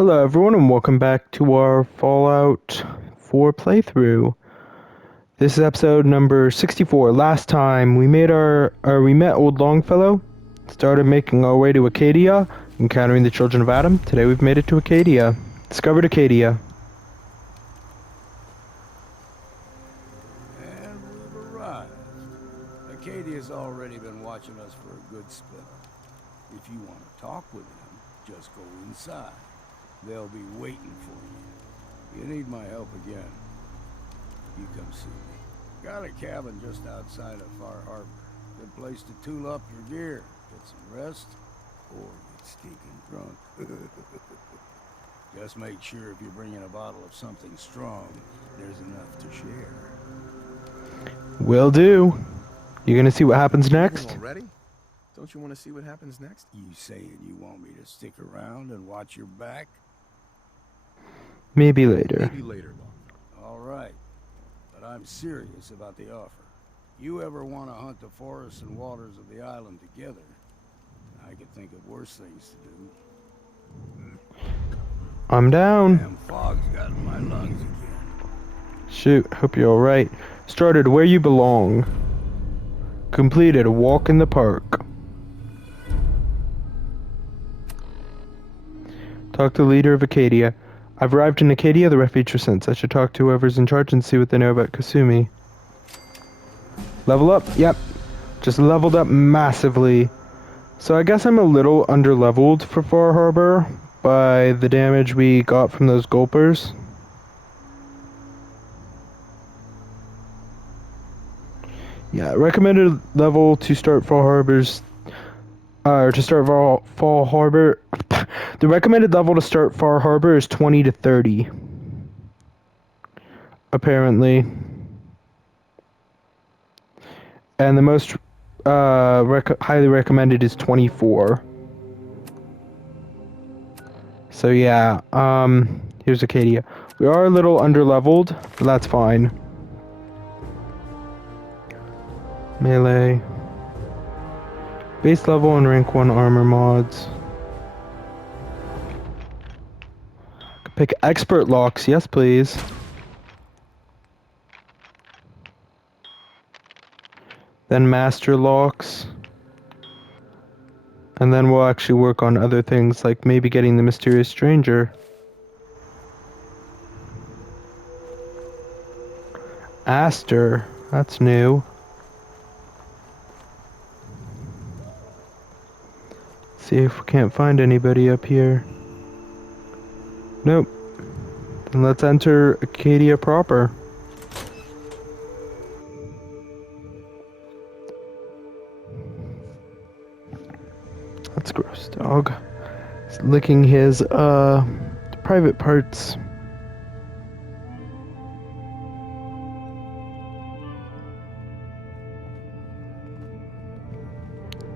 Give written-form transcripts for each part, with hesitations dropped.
Hello everyone and welcome back to our Fallout 4 playthrough. This is episode number 64. Last time we met old Longfellow, started making our way to Acadia, encountering the children of Adam. Today we've made it to Acadia. Discovered Acadia. And we've arrived. Acadia's already been watching us for a good spell. If you want to talk with them, just go inside. They'll be waiting for you. You need my help again, you come see me. Got a cabin just outside of Far Harbor. Good place to tool up your gear, get some rest, or get stinking drunk. Just make sure if you're bringing a bottle of something strong, there's enough to share. Will do. You gonna see what happens next? Already? Don't you want to see what happens next? You saying you want me to stick around and watch your back? Maybe later. Maybe later, All right. But I'm serious about the offer. You ever want to hunt the forests and waters of the island together, I could think of worse things to do. I'm down. Damn fog's got in my lungs again. Shoot, hope you're alright. Started where you belong. Completed a walk in the park. Talk to the leader of Acadia. I've arrived in Acadia, the refuge for sense. I should talk to whoever's in charge and see what they know about Kasumi. Level up? Yep. Just leveled up massively. So I guess I'm a little underleveled for Far Harbor by the damage we got from those gulpers. Yeah, recommended level to start Fall Harbor's Fall Harbor. The recommended level to start Far Harbor is 20 to 30. Apparently. And the most highly recommended is 24. So yeah, here's Acadia. We are a little underleveled, but that's fine. Melee. Base level and rank 1 armor mods. Pick expert locks, yes please. Then master locks. And then we'll actually work on other things like maybe getting the mysterious stranger. Aster, that's new. See if we can't find anybody up here. Nope. Then let's enter Acadia proper. That's gross, dog. He's licking his private parts.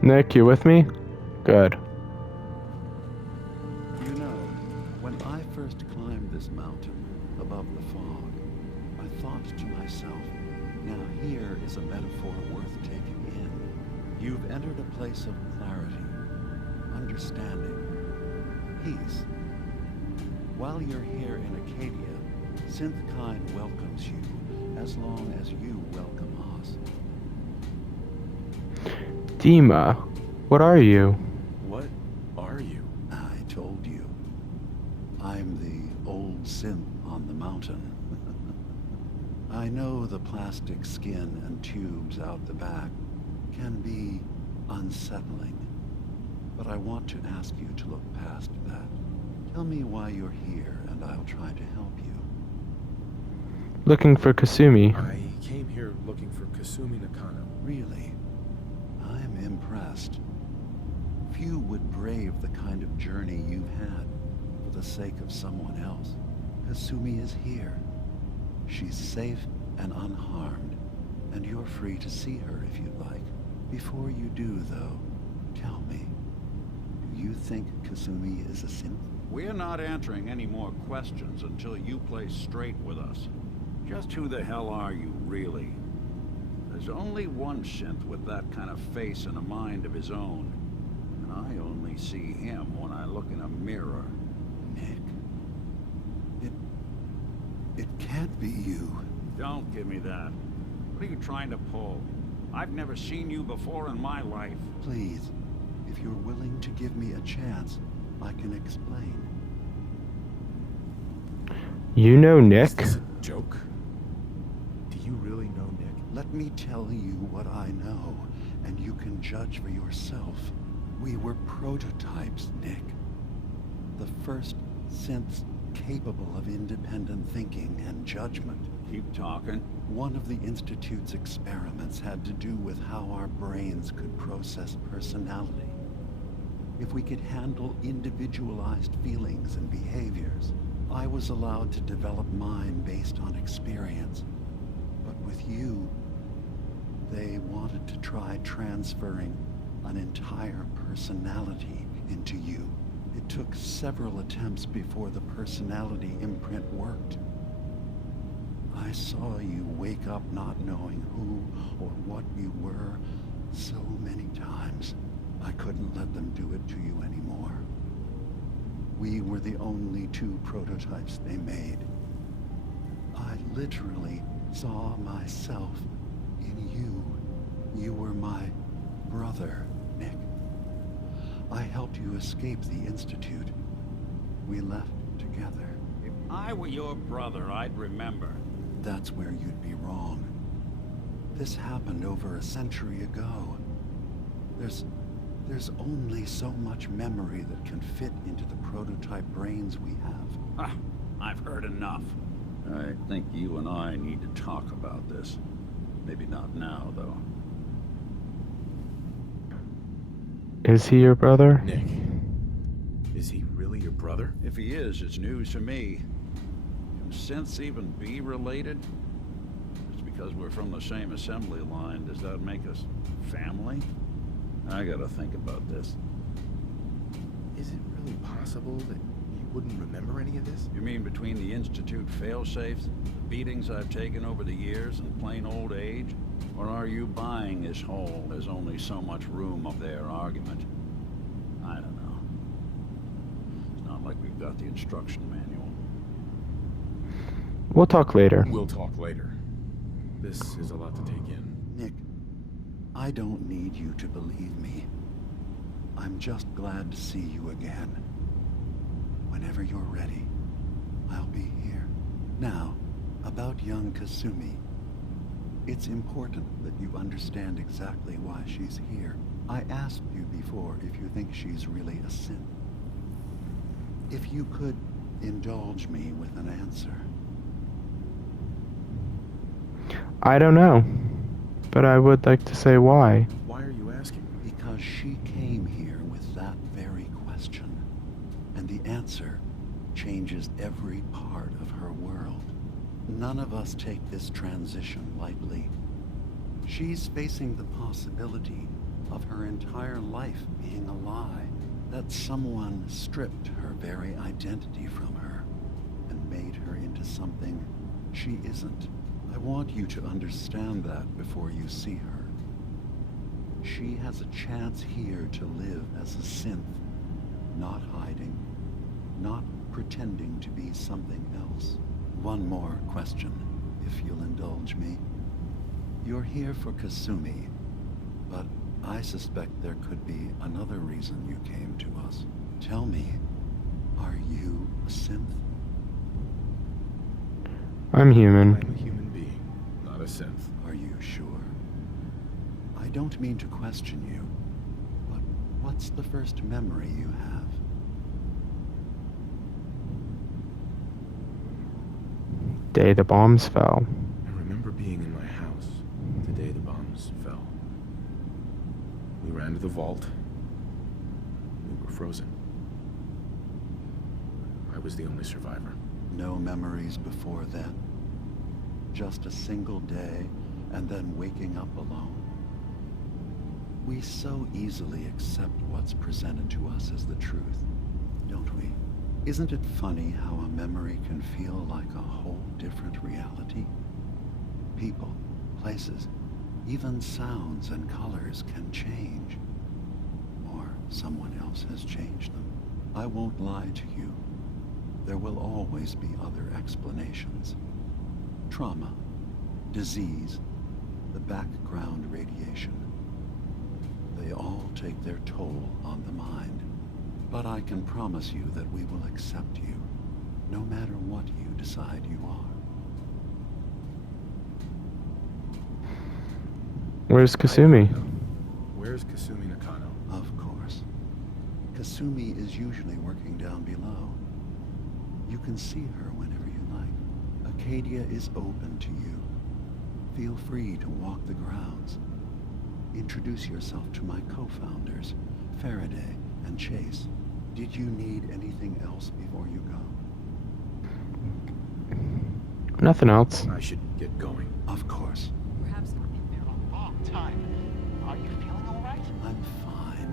Nick, you with me? Good. You know, when I first climbed this mountain above the fog, I thought to myself, now here is a metaphor worth taking in. You've entered a place of clarity, understanding, peace. While you're here in Acadia, Synthkind welcomes you as long as you welcome us. Dima, what are you? What are you? I told you. I'm the old synth on the mountain. I know the plastic skin and tubes out the back can be unsettling, but I want to ask you to look past that. Tell me why you're here, and I'll try to help you. Looking for Kasumi. I came here looking for Kasumi Nakano. Really? I'm impressed. Few would brave the kind of journey you've had for the sake of someone else. Kasumi is here. She's safe and unharmed, and you're free to see her if you'd like. Before you do, though, tell me, do you think Kasumi is a synth? We're not answering any more questions until you play straight with us. Just who the hell are you, really? There's only one synth with that kind of face and a mind of his own. And I only see him when I look in a mirror. Nick, It can't be you. Don't give me that. What are you trying to pull? I've never seen you before in my life. Please, if you're willing to give me a chance, I can explain. You know Is Nick? this a joke? Do you really know Nick? Let me tell you what I know, and you can judge for yourself. We were prototypes, Nick. The first synths capable of independent thinking and judgment. Keep talking. One of the Institute's experiments had to do with how our brains could process personality. If we could handle individualized feelings and behaviors, I was allowed to develop mine based on experience. But with you, they wanted to try transferring an entire personality into you. It took several attempts before the personality imprint worked. I saw you wake up not knowing who or what you were so many times. I couldn't let them do it to you anymore. We were the only two prototypes they made. I literally saw myself in you. You were my brother, Nick. I helped you escape the Institute. We left together. If I were your brother, I'd remember. That's where you'd be wrong. This happened over a century ago. There's only so much memory that can fit into the prototype brains we have. Ah, I've heard enough. I think you and I need to talk about this. Maybe not now, though. Is he your brother? Nick. Is he really your brother? If he is, it's news to me. Can synths even be related? Just because we're from the same assembly line, does that make us family? I gotta think about this. Is it really possible that you wouldn't remember any of this? You mean between the Institute failsafes, the beatings I've taken over the years, and plain old age? Or are you buying this whole "there's only so much room" of their argument? I don't know. It's not like we've got the instruction manual. We'll talk later. We'll talk later. This is a lot to take in. Nick, I don't need you to believe me. I'm just glad to see you again. Whenever you're ready, I'll be here. Now, about young Kasumi. It's important that you understand exactly why she's here. I asked you before if you think she's really a synth. If you could indulge me with an answer. I don't know, but I would like to say why. Why are you asking? Because she came here with that very question. And the answer changes every part of her world. None of us take this transition lightly. She's facing the possibility of her entire life being a lie. That someone stripped her very identity from her and made her into something she isn't. I want you to understand that before you see her. She has a chance here to live as a synth, not hiding, not pretending to be something else. One more question, if you'll indulge me. You're here for Kasumi, but I suspect there could be another reason you came to us. Tell me, are you a synth? I'm human. I'm a human being, not a synth. Are you sure? I don't mean to question you, but what's the first memory you have? Day the bombs fell. I remember being in my house the day the bombs fell. We ran to the vault. We were frozen. I was the only survivor. No memories before then? Just a single day, and then waking up alone? We so easily accept what's presented to us as the truth, don't we? Isn't it funny how a memory can feel like a whole different reality? People, places, even sounds and colors can change. Or someone else has changed them. I won't lie to you. there will always be other explanations. Trauma, disease, the background radiation. They all take their toll on the mind. But I can promise you that we will accept you, no matter what you decide you are. Where's Kasumi? Where's Kasumi Nakano? Of course. Kasumi is usually working down below. You can see her whenever you like. Acadia is open to you. Feel free to walk the grounds. Introduce yourself to my co-founders, Faraday and Chase. Did you need anything else before you go? Nothing else. I should get going. Of course. Perhaps not in there a long time. Are you feeling all right? I'm fine.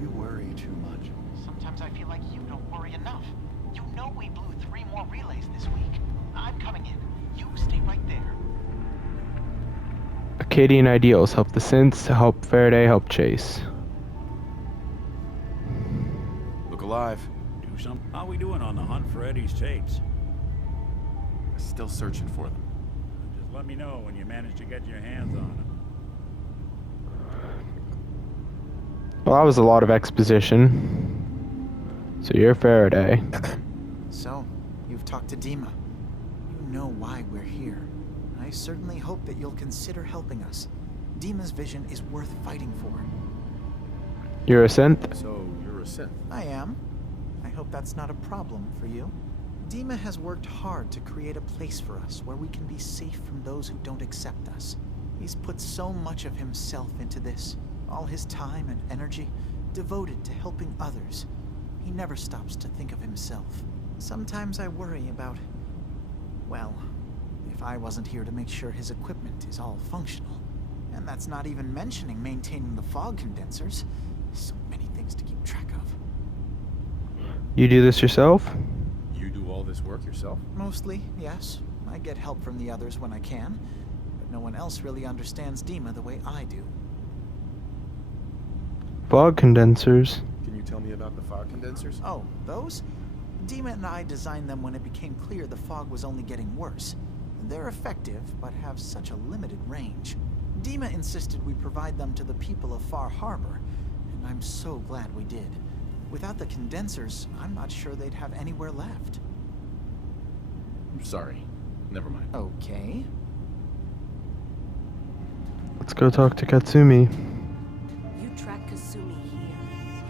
You worry too much. Sometimes I feel like you don't worry enough. You know we blew 3 more relays this week. I'm coming in. You stay right there. Acadian ideals help the synths, help Faraday, help Chase. Look alive. Do some. How we doing on the hunt for Eddie's tapes? Still searching for them. Just let me know when you manage to get your hands on them. Well, that was a lot of exposition. So you're Faraday. So, you've talked to Dima. You know why we're here. I certainly hope that you'll consider helping us. Dima's vision is worth fighting for. You're a synth? So, you're a synth. I am. I hope that's not a problem for you. Dima has worked hard to create a place for us where we can be safe from those who don't accept us. He's put so much of himself into this, all his time and energy devoted to helping others. He never stops to think of himself. Sometimes I worry about, well, if I wasn't here to make sure his equipment is all functional. And that's not even mentioning maintaining the fog condensers. So many things to keep track of. You do this yourself? You do all this work yourself? Mostly, yes. I get help from the others when I can, but no one else really understands Dima the way I do. Fog condensers. Can you tell me about the fog condensers? Oh, those? Dima and I designed them when it became clear the fog was only getting worse. They're effective, but have such a limited range. Dima insisted we provide them to the people of Far Harbor, and I'm so glad we did. Without the condensers, I'm not sure they'd have anywhere left. I'm sorry. Never mind. Okay. Let's go talk to Katsumi. You track Kasumi here.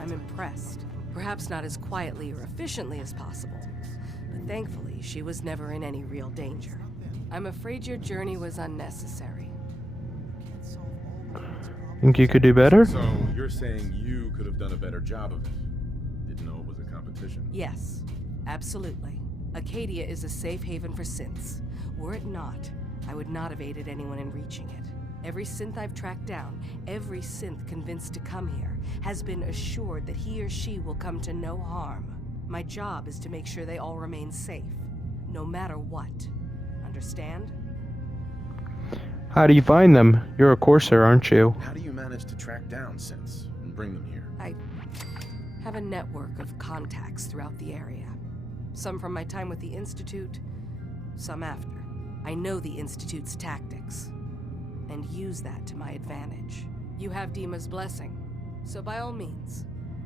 I'm impressed. Perhaps not as quietly or efficiently as possible, but thankfully she was never in any real danger. I'm afraid your journey was unnecessary. Think you could do better? So, you're saying you could have done a better job of it? Didn't know it was a competition? Yes, absolutely. Acadia is a safe haven for synths. Were it not, I would not have aided anyone in reaching it. Every synth I've tracked down, every synth convinced to come here, has been assured that he or she will come to no harm. My job is to make sure they all remain safe, no matter what. Understand? How do you find them? You're a courser, aren't you? How do you manage to track down synths and bring them here? I have a network of contacts throughout the area. Some from my time with the Institute, some after. I know the Institute's tactics, and use that to my advantage. You have Dima's blessing, so by all means,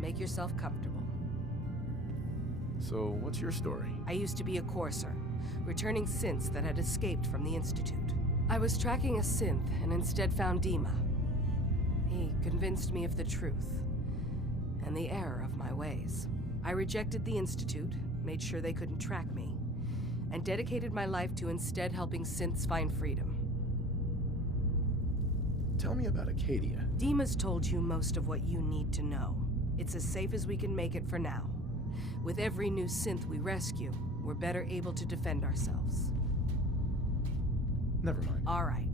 make yourself comfortable. So, what's your story? I used to be a courser, returning synths that had escaped from the Institute. I was tracking a synth and instead found Dima. He convinced me of the truth and the error of my ways. I rejected the Institute, made sure they couldn't track me, and dedicated my life to instead helping synths find freedom. Tell me about Acadia. Dima's told you most of what you need to know. It's as safe as we can make it for now. With every new synth we rescue, we're better able to defend ourselves. Never mind. All right.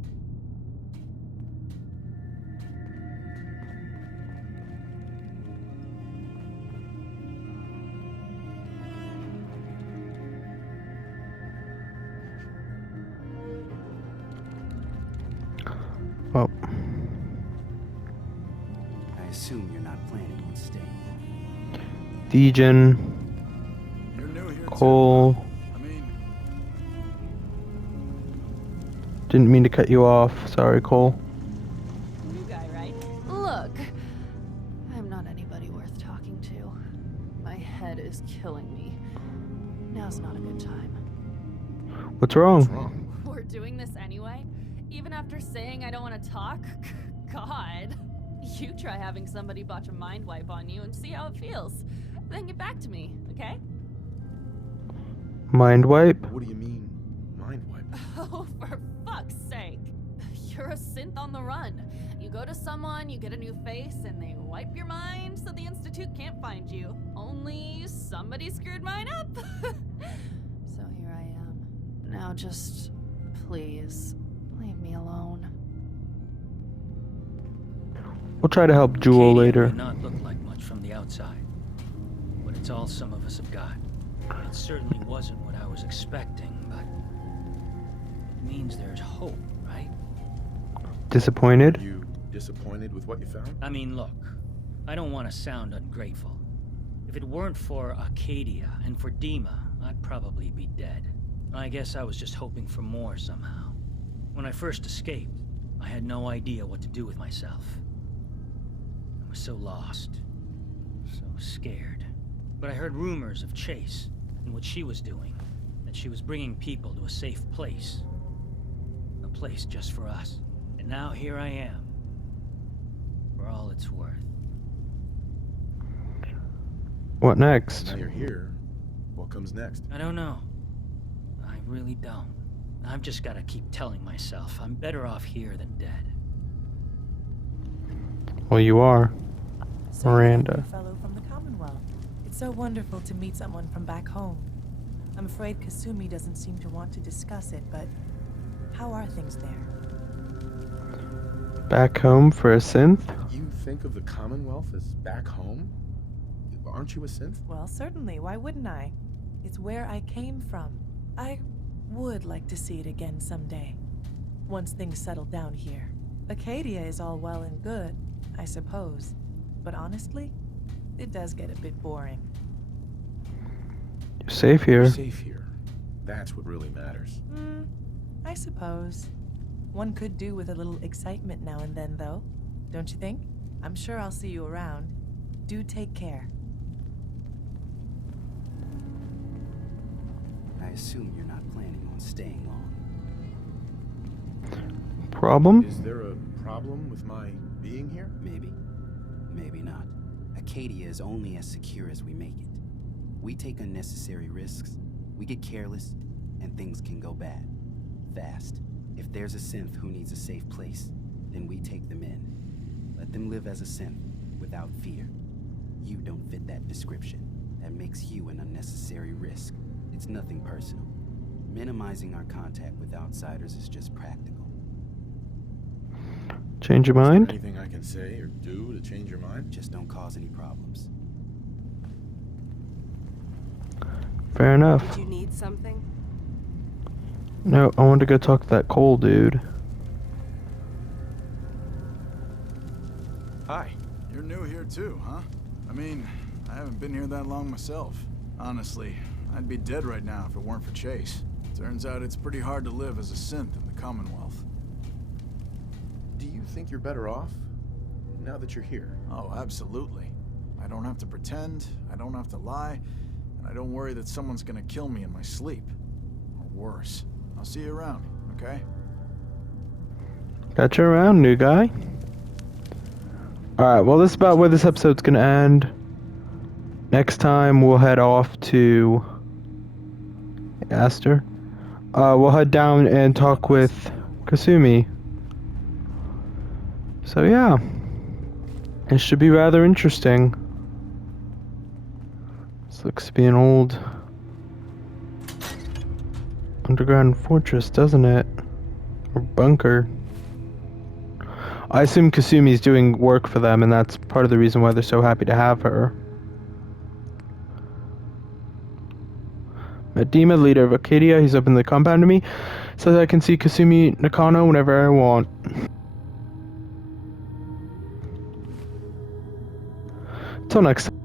Well, I assume you're not planning on staying. Degen. You're Cole. I mean, Didn't mean to cut you off. Sorry, Cole. New guy, right? Look, I'm not anybody worth talking to. My head is killing me. Now's not a good time. What's wrong? What's wrong? We're doing this anyway? Even after saying I don't want to talk? God. You try having somebody botch a mind wipe on you and see how it feels. Then get back to me, okay? Mind wipe? What do you mean, mind wipe? Oh, for fuck's sake. You're a synth on the run. You go to someone, you get a new face, and they wipe your mind so the Institute can't find you. Only somebody screwed mine up. So here I am. Now just, please, leave me alone. We'll try to help Jewel Acadia later. may not look like much from the outside, but it's all some of us have got. It certainly wasn't what I was expecting, but it means there's hope, right? Disappointed? Are you disappointed with what you found? I mean, look, I don't want to sound ungrateful. If it weren't for Acadia and for Dima, I'd probably be dead. I guess I was just hoping for more somehow. When I first escaped, I had no idea what to do with myself. I was so lost, so scared. But I heard rumors of Chase and what she was doing, that she was bringing people to a safe place. A place just for us. And now here I am, for all it's worth. What next? Now you're here. What comes next? I don't know. I really don't. I've just gotta keep telling myself I'm better off here than dead. Well, you are. So Miranda. you're a fellow from the Commonwealth. It's so wonderful to meet someone from back home. I'm afraid Kasumi doesn't seem to want to discuss it, but how are things there? Back home for a synth? You think of the Commonwealth as back home? Aren't you a synth? Well, certainly. Why wouldn't I? It's where I came from. I would like to see it again someday. Once things settle down here. Acadia is all well and good, I suppose. But honestly, it does get a bit boring. You're safe here. You're safe here. That's what really matters. I suppose. One could do with a little excitement now and then, though. Don't you think? I'm sure I'll see you around. Do take care. I assume you're not planning on staying long. Problem? Is there a problem with my being here? Maybe. Maybe not. Acadia is only as secure as we make it. We take unnecessary risks, we get careless, and things can go bad. Fast. If there's a synth who needs a safe place, then we take them in. Let them live as a synth, without fear. You don't fit that description. That makes you an unnecessary risk. It's nothing personal. Minimizing our contact with outsiders is just practical. Change your Is there mind? anything I can say or do to change your mind? Just don't cause any problems. Fair enough. Did you need something? No, I wanted to go talk to that Cole dude. Hi. You're new here too, huh? I mean, I haven't been here that long myself. Honestly, I'd be dead right now if it weren't for Chase. Turns out it's pretty hard to live as a synth in the Commonwealth. Do you think you're better off now that you're here? Oh, absolutely. I don't have to pretend, I don't have to lie, and I don't worry that someone's gonna kill me in my sleep. Or worse. I'll see you around, okay? Got you around, new guy. Alright, well, this is about where this episode's gonna end. Next time, we'll head off to Aster. We'll head down and talk with Kasumi. So yeah, it should be rather interesting. This looks to be an old underground fortress, doesn't it? Or bunker. I assume Kasumi's doing work for them, and that's part of the reason why they're so happy to have her. Medima, leader of Acadia, he's opened the compound to me, so that I can see Kasumi Nakano whenever I want. Till next time.